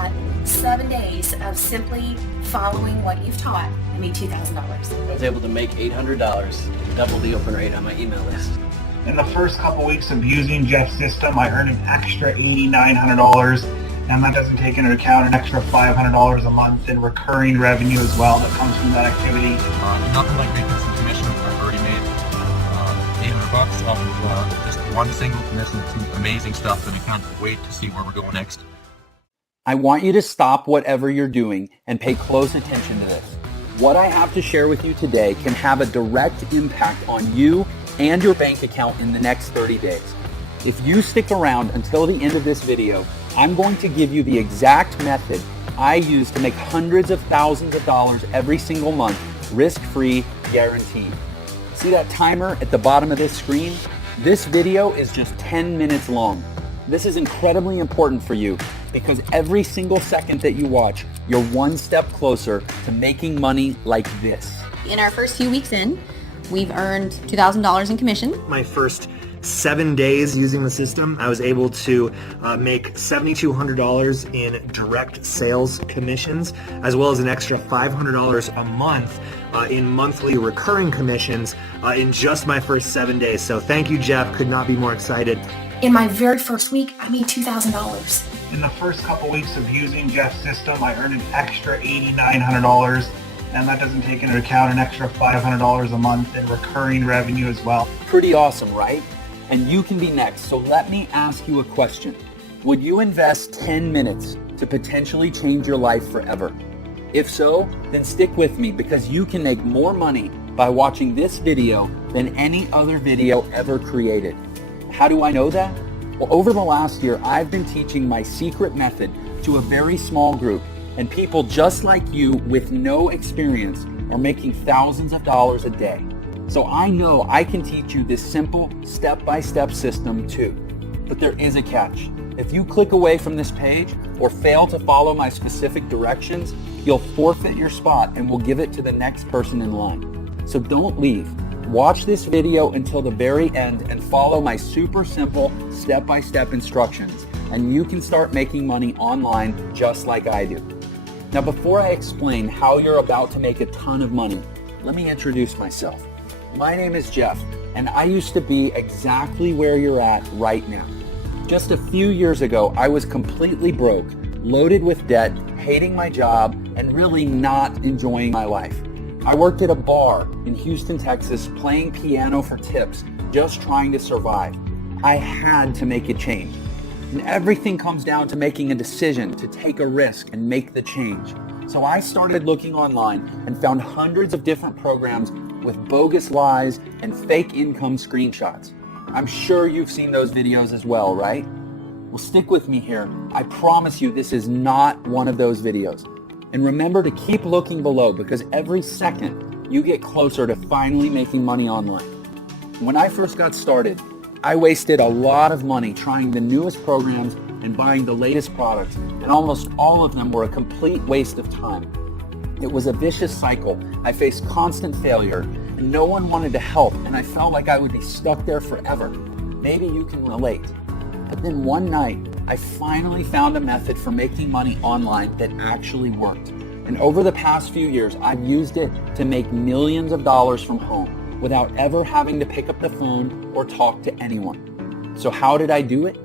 that 7 days of simply following what you've taught, I made $2,000. I was able to make $800, double the open rate on my email list. In the first couple weeks of using Jeff's system, I earned an extra $8,900, and that doesn't take into account an extra $500 a month in recurring revenue as well that comes from that activity. Nothing like making some commission. I've already made $800 off of just one single commission. It's some amazing stuff, and I can't wait to see where we're going next. I want you to stop whatever you're doing and pay close attention to this. What I have to share with you today can have a direct impact on you and your bank account in the next 30 days. If you stick around until the end of this video, I'm going to give you the exact method I use to make hundreds of thousands of dollars every single month, risk-free, guaranteed. See that timer at the bottom of this screen? This video is just 10 minutes long. This is incredibly important for you because every single second that you watch, you're one step closer to making money like this. In our first few weeks in, we've earned $2,000 in commission. My first 7 days using the system, I was able to make $7,200 in direct sales commissions, as well as an extra $500 a month in monthly recurring commissions in just my first 7 days. So thank you, Jeff. Could not be more excited. In my very first week, I made $2,000. In the first couple weeks of using Jeff's system, I earned an extra $8,900, and that doesn't take into account an extra $500 a month in recurring revenue as well. Pretty awesome, right? And you can be next. So let me ask you a question. Would you invest 10 minutes to potentially change your life forever? If so, then stick with me because you can make more money by watching this video than any other video ever created. How do I know that? Well, over the last year, I've been teaching my secret method to a very small group, and people just like you with no experience are making thousands of dollars a day. So I know I can teach you this simple step-by-step system too. But there is a catch. If you click away from this page or fail to follow my specific directions, you'll forfeit your spot and we'll give it to the next person in line. So don't leave. Watch this video until the very end and follow my super simple step-by-step instructions, and you can start making money online just like I do. Now, before I explain how you're about to make a ton of money, let me introduce myself. My name is Jeff, and I used to be exactly where you're at right now. Just a few years ago, I was completely broke, loaded with debt, hating my job, and really not enjoying my life. I worked at a bar in Houston, Texas, playing piano for tips, just trying to survive. I had to make a change. And everything comes down to making a decision to take a risk and make the change. So I started looking online and found hundreds of different programs with bogus lies and fake income screenshots. I'm sure you've seen those videos as well, right? Well, stick with me here. I promise you this is not one of those videos. And remember to keep looking below because every second you get closer to finally making money online. When I first got started, I wasted a lot of money trying the newest programs and buying the latest products, and almost all of them were a complete waste of time. It was a vicious cycle. I faced constant failure, and no one wanted to help, and I felt like I would be stuck there forever. Maybe you can relate. But then one night, I finally found a method for making money online that actually worked. And over the past few years, I've used it to make millions of dollars from home without ever having to pick up the phone or talk to anyone. So how did I do it?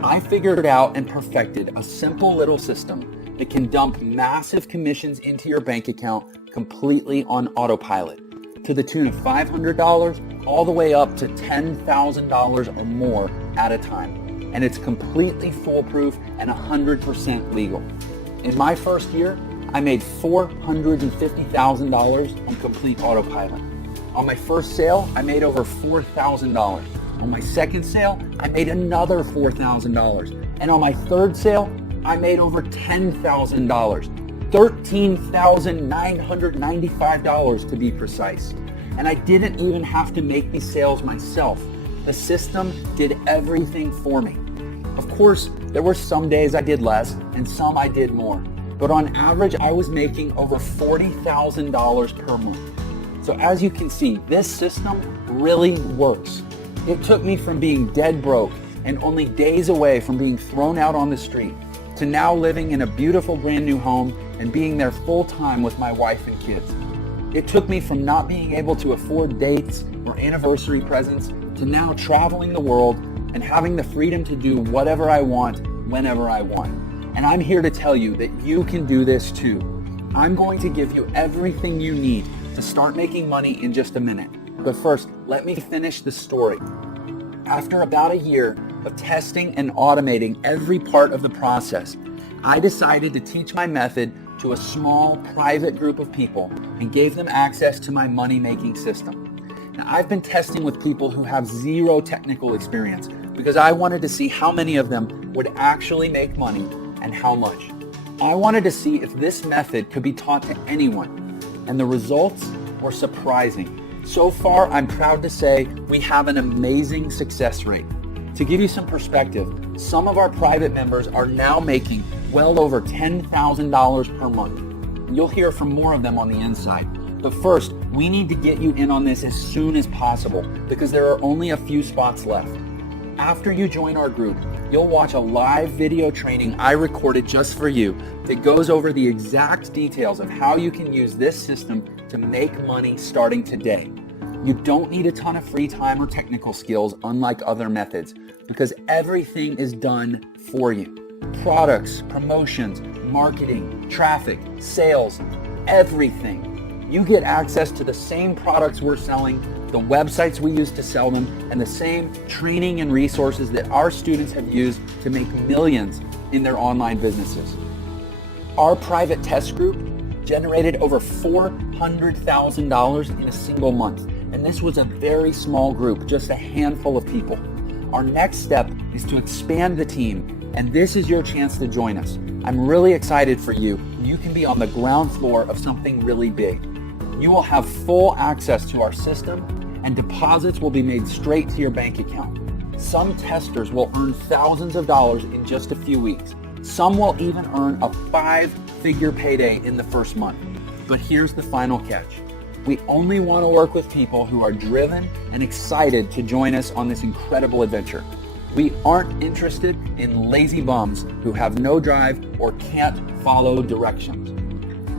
I figured out and perfected a simple little system that can dump massive commissions into your bank account completely on autopilot to the tune of $500 all the way up to $10,000 or more at a time. And it's completely foolproof and 100% legal. In my first year, I made $450,000 on complete autopilot. On my first sale, I made over $4,000. On my second sale, I made another $4,000. And on my third sale, I made over $10,000. $13,995 to be precise. And I didn't even have to make these sales myself. The system did everything for me. Of course, there were some days I did less and some I did more. But on average, I was making over $40,000 per month. So as you can see, this system really works. It took me from being dead broke and only days away from being thrown out on the street to now living in a beautiful brand new home and being there full time with my wife and kids. It took me from not being able to afford dates or anniversary presents to now traveling the world and having the freedom to do whatever I want, whenever I want. And I'm here to tell you that you can do this too. I'm going to give you everything you need to start making money in just a minute. But first, let me finish the story. After about a year of testing and automating every part of the process, I decided to teach my method to a small private group of people and gave them access to my money-making system. Now, I've been testing with people who have zero technical experience because I wanted to see how many of them would actually make money and how much. I wanted to see if this method could be taught to anyone, and the results were surprising. So far, I'm proud to say we have an amazing success rate. To give you some perspective, some of our private members are now making well over $10,000 per month. You'll hear from more of them on the inside. But first, we need to get you in on this as soon as possible because there are only a few spots left. After you join our group, you'll watch a live video training I recorded just for you that goes over the exact details of how you can use this system to make money starting today. You don't need a ton of free time or technical skills unlike other methods because everything is done for you. Products, promotions, marketing, traffic, sales, everything. You get access to the same products we're selling, the websites we use to sell them, and the same training and resources that our students have used to make millions in their online businesses. Our private test group generated over $400,000 in a single month, and this was a very small group, just a handful of people. Our next step is to expand the team, and this is your chance to join us. I'm really excited for you. You can be on the ground floor of something really big. You will have full access to our system, and deposits will be made straight to your bank account. Some testers will earn thousands of dollars in just a few weeks. Some will even earn a 5-figure payday in the first month. But here's the final catch. We only want to work with people who are driven and excited to join us on this incredible adventure. We aren't interested in lazy bums who have no drive or can't follow directions.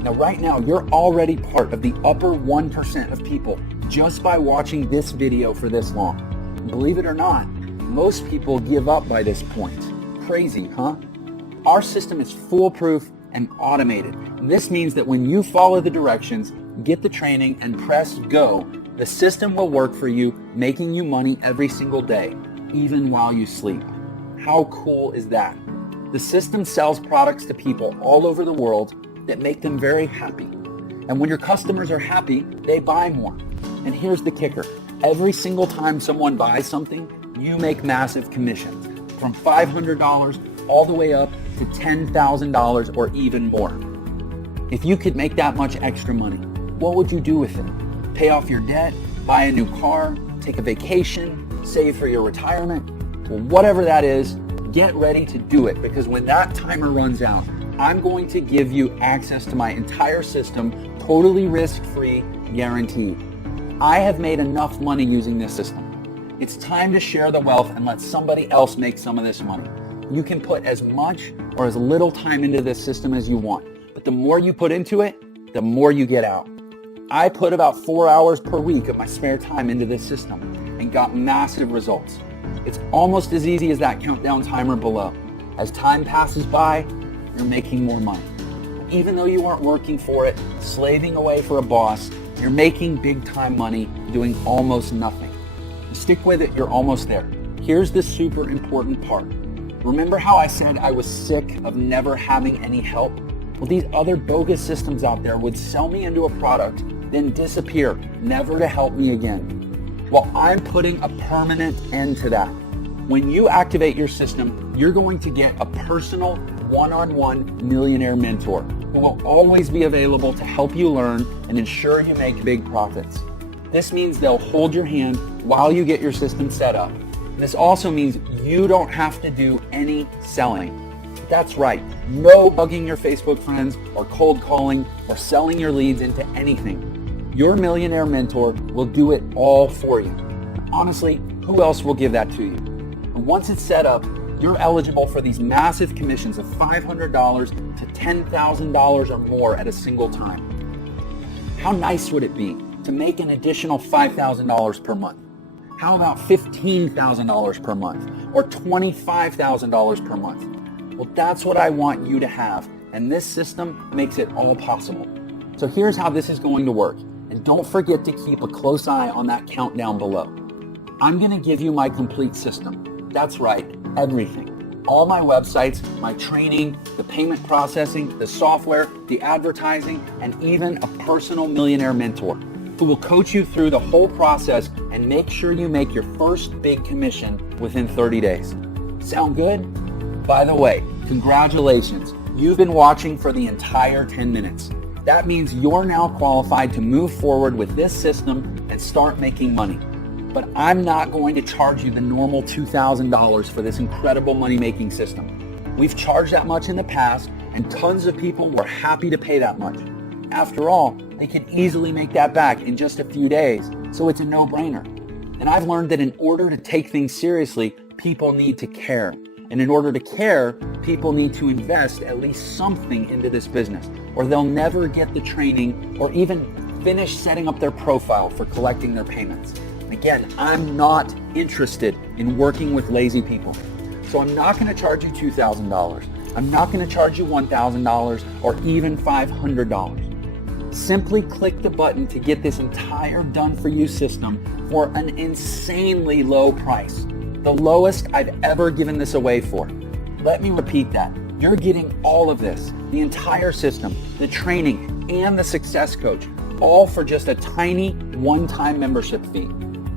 Now, right now, you're already part of the upper 1% of people just by watching this video for this long. Believe it or not, most people give up by this point. Crazy, huh? Our system is foolproof and automated. And this means that when you follow the directions, get the training, and press go, the system will work for you, making you money every single day, even while you sleep. How cool is that? The system sells products to people all over the world that make them very happy. And when your customers are happy, they buy more. And here's the kicker. Every single time someone buys something, you make massive commissions, from $500 all the way up to $10,000 or even more. If you could make that much extra money, what would you do with it? Pay off your debt, buy a new car, take a vacation, save for your retirement? Well, whatever that is, get ready to do it because when that timer runs out, I'm going to give you access to my entire system, totally risk-free, guaranteed. I have made enough money using this system. It's time to share the wealth and let somebody else make some of this money. You can put as much or as little time into this system as you want, but the more you put into it, the more you get out. I put about 4 hours per week of my spare time into this system and got massive results. It's almost as easy as that countdown timer below. As time passes by, you're making more money. Even though you weren't working for it, slaving away for a boss, you're making big time money doing almost nothing. Stick with it, you're almost there. Here's the super important part. Remember how I said I was sick of never having any help? Well, these other bogus systems out there would sell me into a product, then disappear, never to help me again. Well, I'm putting a permanent end to that. When you activate your system, you're going to get a personal one-on-one millionaire mentor who will always be available to help you learn and ensure you make big profits. This means they'll hold your hand while you get your system set up. This also means you don't have to do any selling. That's right, no bugging your Facebook friends or cold calling or selling your leads into anything. Your millionaire mentor will do it all for you. Honestly, who else will give that to you? And once it's set up, you're eligible for these massive commissions of $500 to $10,000 or more at a single time. How nice would it be to make an additional $5,000 per month? How about $15,000 per month or $25,000 per month? Well, that's what I want you to have, and this system makes it all possible. So here's how this is going to work, and don't forget to keep a close eye on that countdown below. I'm going to give you my complete system. That's right, everything. All my websites, my training, the payment processing, the software, the advertising, and even a personal millionaire mentor who will coach you through the whole process and make sure you make your first big commission within 30 days. Sound good? By the way, congratulations. You've been watching for the entire 10 minutes. That means you're now qualified to move forward with this system and start making money. But I'm not going to charge you the normal $2,000 for this incredible money-making system. We've charged that much in the past, and tons of people were happy to pay that much. After all, they can easily make that back in just a few days, so it's a no-brainer. And I've learned that in order to take things seriously, people need to care. And in order to care, people need to invest at least something into this business, or they'll never get the training or even finish setting up their profile for collecting their payments. Again, I'm not interested in working with lazy people. So I'm not going to charge you $2,000. I'm not going to charge you $1,000 or even $500. Simply click the button to get this entire done-for-you system for an insanely low price. The lowest I've ever given this away for. Let me repeat that. You're getting all of this, the entire system, the training, and the success coach, all for just a tiny one-time membership fee.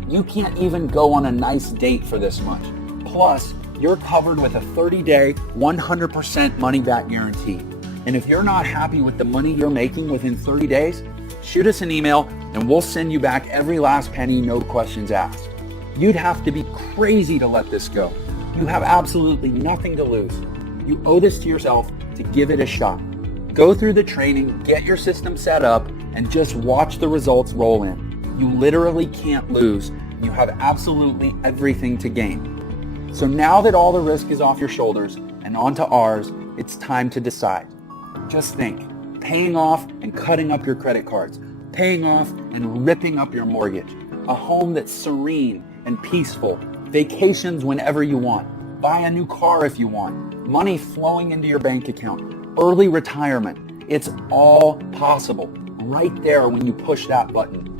You can't even go on a nice date for this much. Plus, you're covered with a 30-day, 100% money-back guarantee. And if you're not happy with the money you're making within 30 days, shoot us an email and we'll send you back every last penny, no questions asked. You'd have to be crazy to let this go. You have absolutely nothing to lose. You owe this to yourself to give it a shot. Go through the training, get your system set up, and just watch the results roll in. You literally can't lose. You have absolutely everything to gain. So now that all the risk is off your shoulders and onto ours, it's time to decide. Just think, paying off and cutting up your credit cards, paying off and ripping up your mortgage, a home that's serene and peaceful, vacations whenever you want, buy a new car if you want, money flowing into your bank account, early retirement. It's all possible right there when you push that button.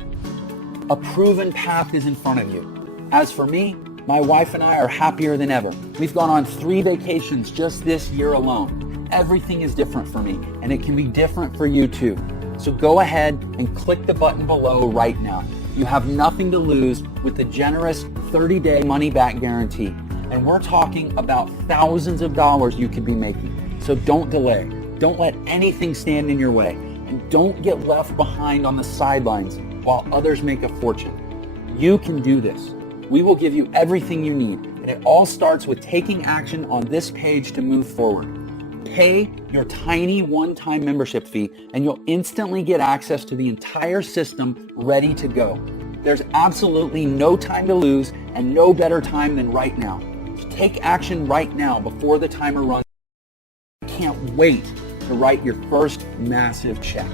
A proven path is in front of you. As for me, my wife and I are happier than ever. We've gone on 3 vacations just this year alone. Everything is different for me, and it can be different for you too. So go ahead and click the button below right now. You have nothing to lose with the generous 30-day money-back guarantee. And we're talking about thousands of dollars you could be making. So don't delay. Don't let anything stand in your way. And don't get left behind on the sidelines while others make a fortune. You can do this. We will give you everything you need. And it all starts with taking action on this page to move forward. Pay your tiny one-time membership fee and you'll instantly get access to the entire system ready to go. There's absolutely no time to lose and no better time than right now. Take action right now before the timer runs. I can't wait to write your first massive check.